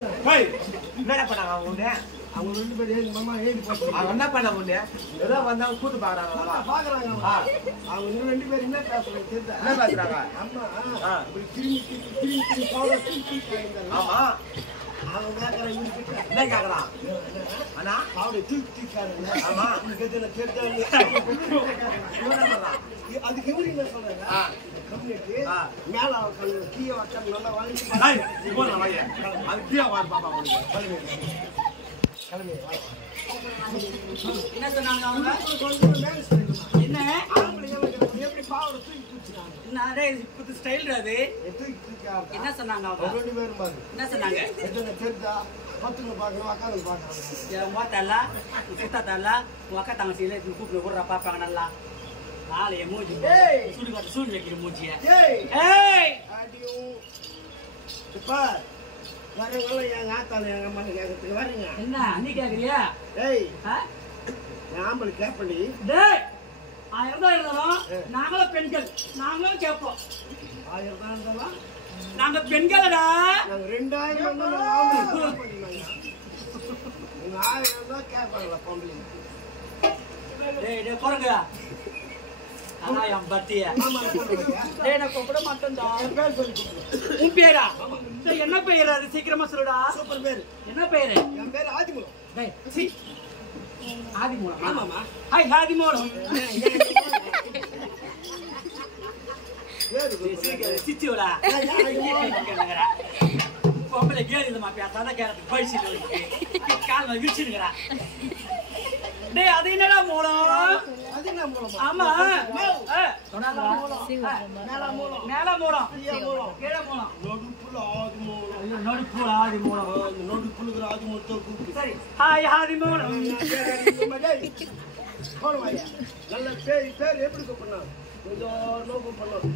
என்னடா பண்ணாங்க அவங்க அவங்க 2 பேர் ஏறி மாமா ஏறி போச்சு. அவங்க என்ன பண்ண முடிய ஏதோ வந்தாங்க கூத்து பாக்குறாங்க பாக்குறாங்க. அவங்க 2 பேர் என்ன பேசுறாங்க தெரியல. என்ன பேசுறாங்க? அம்மா இப்படி திரும்பி போக ஆமா அவங்க என்ன கேக்குறான் அண்ணா அவரு தூக்கிக்காருங்க. ஆமா உனக்கு எதுல அதுக்கு இவரு என்ன சொல்றாங்க கம்யூனிட்டி மேல கீழே வச்சா நல்லா வாங்கி அது கீழே வாங்க பாப்பா என்ன சொன்னாங்க அவங்க? என்ன எப்படி பாவரை தூக்கி பிடிச்சாங்க புது ஸ்டைல் அது. என்ன சொன்னாங்க அவங்க? 2 பேரும் பாரு என்ன சொன்னாங்க? தெரிஞ்சா பத்துங்க பாக்கணும் அக்காங்க பாக்குறாங்க. மோத்தல்ல சுத்தத்தல்ல உங்க அக்கா தங்கச்சியில கூப்பிட்டு கூட பாப்பாங்க நல்லா. நாளைய மூஞ்சி சூடு வைக்கிற மூஞ்சிய வரவங்களும் எங்க ஆத்தாலும் எங்க அம்மா கேட்கறதுக்கு வரீங்க. என்ன நீ கேக்குறியா? ஆம்பளை கேப்பண்டி 1000 தான் இருந்தாலும் நாங்களும் பெண்கள் நாங்களும் கேட்போம். 1000 தான் இருந்தாலும் நாங்க பெண்களடா. நாங்க 2000 1000 தான் கேட்பாங்களா பொம்பளை? போறங்க கூப்பிட மாட்டேன். உன் பேரா? என்ன பெயர் அது? சீக்கிரமா சொல்லுடா. சூப்பர் பேரு. என்ன பெயரு? என் பேரு ஆதிமூலம். ஆதிமூலம். ஆமாமா. ஹாய் ஆதிமூலம். சிச்சுடா பொம்பளை கேள் இல்லமா பேசாதான் கேரத்துக்கு பயிற்சி கால் விரிச்சுடுங்கிறா. டேய் அது என்னடா மூலம்? அது என்ன மூலம்? ஆமா மேல மூலம் கீழே மூலம் நடுப்புல ஆதி மூலம். நடுப்புல ஆதி மூலம். நடுப்புல ஆதி மூலம். சரி ஹாய் ஆதி மூலம். நல்ல பேர் எப்படி கூப்பிடணும்? கொஞ்சம் நோக்கம் பண்ணணும்.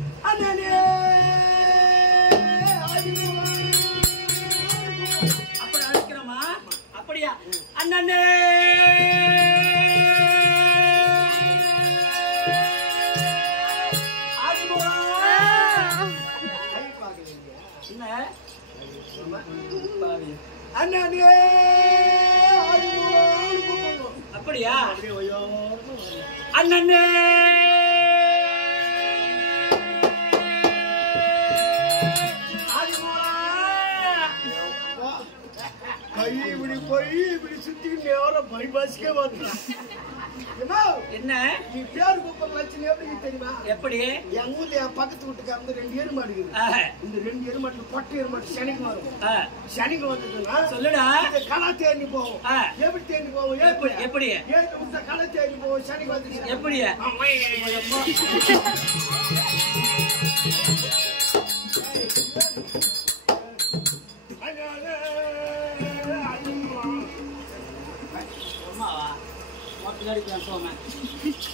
அப்படி அழைக்கிறோமா? அப்படியா? அண்ணனே அப்படியா? அண்ணனே கை இப்படி போய் இப்படி சுத்தி நேரம் பரிபாசிக்க வந்து என்ன நீ பேரு கூப்பிடுற லட்சணம் எப்படி தெரியுமா? எப்படி? என் ஊர்ல என் பக்கத்து வீட்டுக்கார 2 எருமாடு இருக்குது. இந்த 2 எருமாட்டுல பொட்டை எருமாட்டு சனிக்கு வரும். சனிக்கு வந்ததுன்னா சொல்லுடா களை தேடி போவோம். எப்படி தேடி போவோம்? எப்படி களை தேடி போவோம். சனிக்கு வந்து எப்படி?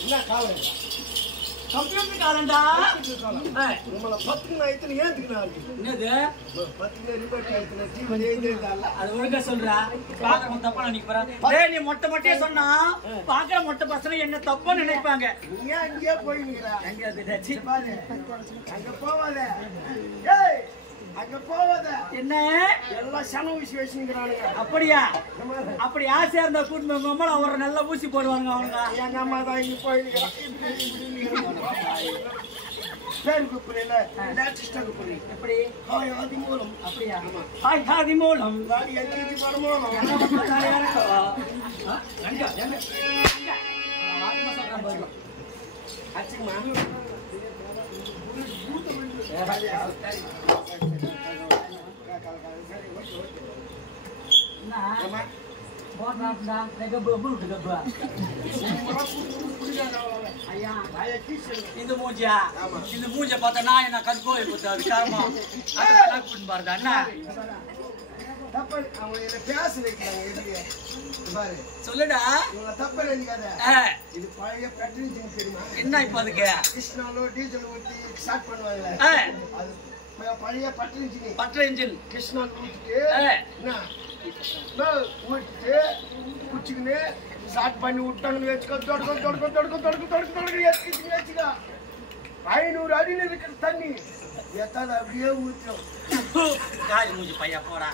என்ன காலம்? கம்ப்யூட்டர் காலண்டா. நம்மள 10 ஆயிரத்துல ஏத்துக்கினாரு. என்னது 10 ரிபோர்ட் ஆயிரத்துல டீம் ஏத்துக்கிட்டால. அது ஒழுங்கா சொல்றா. பாக்குறவங்க தப்பா நினைக்கிறா. டேய் நீ மொட்டை சொன்னா பாக்குற மொட்டை பசங்க என்ன தப்பா நினைப்பாங்க. நீ ஏன் அங்கேயே போயிங்கற? எங்க அது சி பாரு. அங்க போவாத. ஏய் அங்க போவாத. என்ன எல்லாம் சன ஊசி வச்சிங்கறானுங்க. அப்படியா? அப்படி ஆசையா இருந்தா கூட்டு நம்மள அவர நல்ல ஊசி போடுவாங்க அவங்க. எங்க அம்மா தான் இங்க போயிங்கற. பேர் கூப்பிடல. லேட்டஸ்ட் கூப்பிடு. எப்படி? ஹாய் ஆதி மூலம். அப்படியா? ஹாய் ஆதி மூலம். வாடி எல்லிடி வரமோல. எங்க வாட்மா சொல்றா பாரு. அச்சிமா. Nah, buat nafda, nego bubur juga gua. Ini muja pada naya nak kau ibu tu karma. Ada nak pun berdana. தப்பு அவங்க என்ன பேச வைக்கிறாங்க எப்படியே பாரு சொல்லுடா இவங்க தப்பு நினைக்காத இது பழைய பெட்ரோல் ஜிங் தெரியுமா என்ன இப்போ அதுக்கு கிருஷ்ணாலோ டீசல் ஊத்தி ஸ்டார்ட் பண்ணுவாங்க அது பழைய பெட்ரோல் இன்ஜின் கிருஷ்ணால் ஊத்திட்டு என்ன ஊத்திட்டு குச்சிக்கின்னு ஸ்டார்ட் பண்ணி விட்டாங்கன்னு வச்சுக்கோ தொடக்க வச்சுக்கோ 500 அடியில் இருக்கிற தண்ணி எத்தாது அப்படியே ஊற்றும் காய் மூஞ்சி பையா போடா.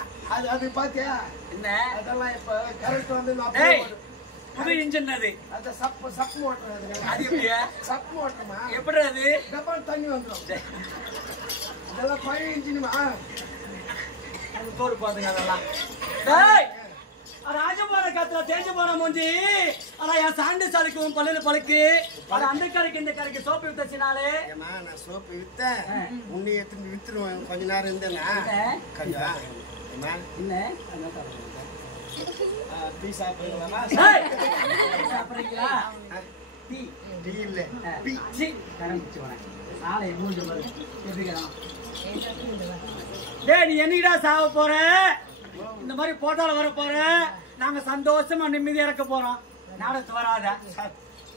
அது பாத்தியா என்ன அதெல்லாம் இப்ப கரெக்ட் வந்து புது இன்ஜின் அது. அந்த சப்பு மோட்டர் அது எப்படியா? சப்பு மோட்டர்மா எப்படி அது? டப்பால் தண்ணி வந்துடும். அதெல்லாம் பழைய இன்ஜினுமா. அது தோறு பாத்துங்க அதெல்லாம். டேய் ராஜபார காத்துல தேஞ்சு போன மூஞ்சி. ஆனா என் சாண்டு சாலுக்கும் பல்லுல பழுக்கு. அது அந்த கரைக்கு இந்த கரைக்கு சோப்பு வித்தச்சினாலே. நான் சோப்பு வித்தேன். உன்னை எடுத்து வித்துருவேன். கொஞ்ச நேரம் இருந்தேன்னா என்ன டீ சாப்பிடுறீங்களா? சாப்பிடுறீங்களா? டீ இல்ல பீச்சி கரம்பிச்சு வரேன். ஆளை மூஞ்சு பாரு எப்படி கேட்கலாம். டேய் நீ என்னடா சாவ போற? இந்த மாதிரி போட்டோல வர போற. நாங்க சந்தோஷமா நிம்மதியா இருக்க போறோம். நாடத்து வராத.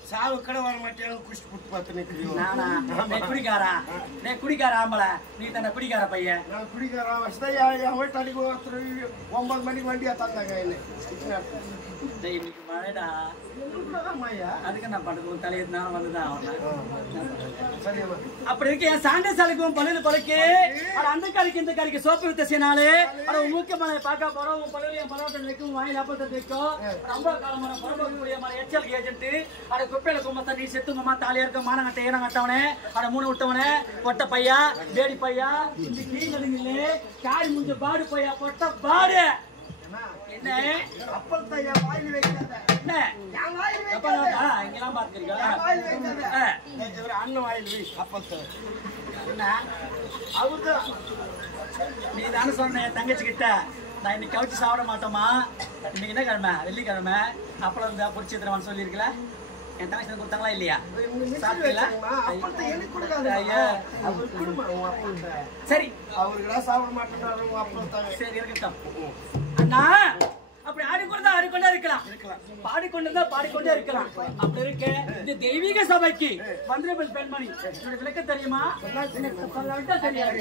சாவு கடை வர மாட்டேன். குஷ்டு புட்டு பார்த்து நிற்கிறீங்க. நானா நீ குடிக்காரா? நீ குடிக்கார ஆம்பளை. நீ தானே குடிக்கார பையன். நான் குடிக்காரன். என் வீட்டு அடிக்கு 9 மணிக்கு வண்டியா தந்தாங்க என்ன. இன்னைக்கு மழைடா. அதுக்கு நான் பண்றது தலையை நான் வந்துதான் அப்படி இருக்கு. என் சாண்டை சாலுக்கும் பல்லுல பழுக்கு. அந்த கறிக்கு இந்த கறிக்கு சோப்பு வித்த செய்யினாலே மூக்க மலை பார்க்க போறோம். உன் பல்லுல என் பலவட்டம் வைக்கும். வாயில் அப்பத்தை வைக்கும். ரொம்ப காலமான பரம்பக்கூடிய மலை எச்சல் ஏஜென்ட். அட குப்பையில கும்பத்த நீ செத்து மாமா தாலியா இருக்க மானங்கட்ட ஏன கட்டவனே. அட 3 விட்டவனே பொட்ட பையா வேடி பையா இந்த கீழே காய் முஞ்ச பாடு பையா பொட்ட பாடு. என்ன அப்பல் தான் என் வாயில் வைக்காத. என்ன என் வாயில் வைக்காத. இங்கெல்லாம் பாத்துக்கிறீங்க. வாயில் வைக்காத. அண்ணன் வாயில் வை. அப்பல் தான் என்ன அவர்தான். நீ தானே சொன்ன என் தங்கச்சி கிட்ட நான் இன்னைக்கு கவிச்சு சாப்பிட மாட்டோமா. இன்னைக்கு என்ன கிழமை? வெள்ளிக்கிழமை. அப்பளம் இருந்தா பொடிச்சு எடுத்துருவான்னு சொல்லியிருக்கல. என் தங்கச்சி கொடுத்தாங்களா இல்லையா? சாப்பிட்டீங்களா? சரி அவருக்குடா சாப்பிட மாட்டேன். சரி இருக்கட்டும். அண்ணா அப்படி ஆடிக்கொண்டே இருக்கலாம். பாடிக்கொண்டே இருக்கலாம். அப்படி இருக்கு இந்த தெய்வீக சபைக்கு வந்திரபல் பெண்மணி என்னோட விளக்கம் தெரியுமா? சொல்ல தெரியாது.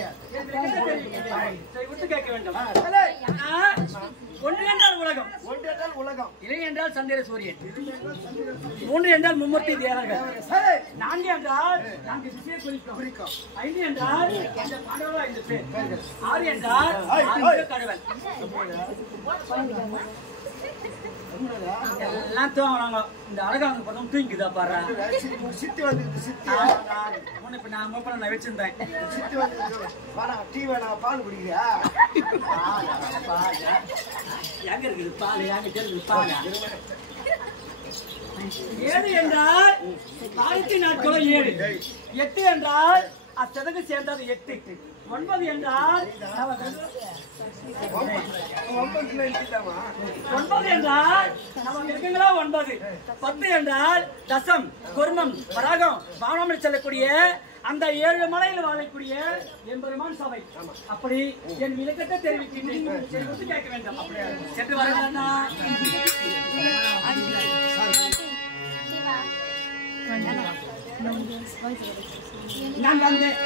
விட்டு கேட்க வேண்டும். ஒன்று என்றால் உலகம். இறை என்றால் சந்திர சூரியன். 3 என்றால் மும்மூர்த்தி தேவர்கள். 4 என்றால் 4 திசையை குறிக்கும். 5 என்றால் 5 பேர். 6 என்றால் 6 கடவுள். எல்லாம் தூங்குறாங்க. இந்த அழகாங்க படம் தூங்கிக்குதா பாரு. சித்தி வந்து இப்ப நான் மூப்பல நான் வச்சிருந்தேன். சித்தி வந்து டீ வேணா பால் குடிக்கிறியா? எங்க இருக்குது பால்? எங்க இருக்குது பால்? 7 என்றால் 1000 நாட்களும் 7. 8 என்றால் அச்சதகு சேர்ந்தது 8. 9 என்றால் 9 என்றால் நமக்கு இருக்குங்களா 9. 10 என்றால் தசம் குர்மம் வராகம் வானம் செல்லக்கூடிய அந்த 7 மலையில் வாழக்கூடிய எம்பெருமான் சபை. அப்படி என் விளக்கத்தை தெரிவிக்கின்றேன். கேட்க வேண்டும். சென்று வரலாம்னா நான் வந்தேன்.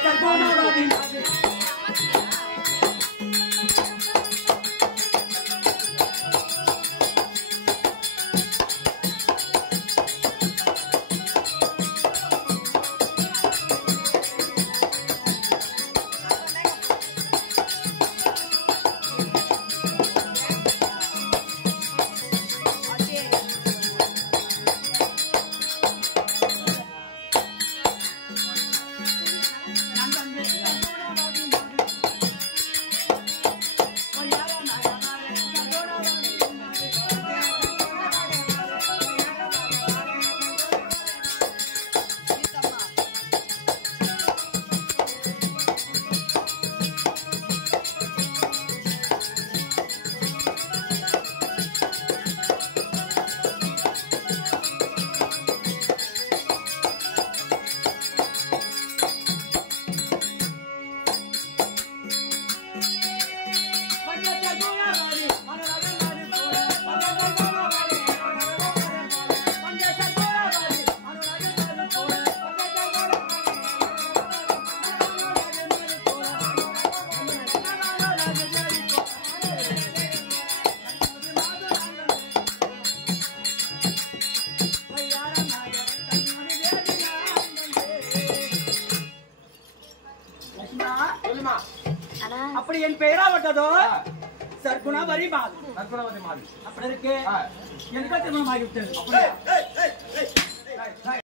அப்படி என் பெயராப்பட்டதோ சர்க்குணா வரி மாது. சர்க்குணவதி மாது. அப்படி இருக்கு. எனக்கு திருமணம் ஆகிவிட்டது.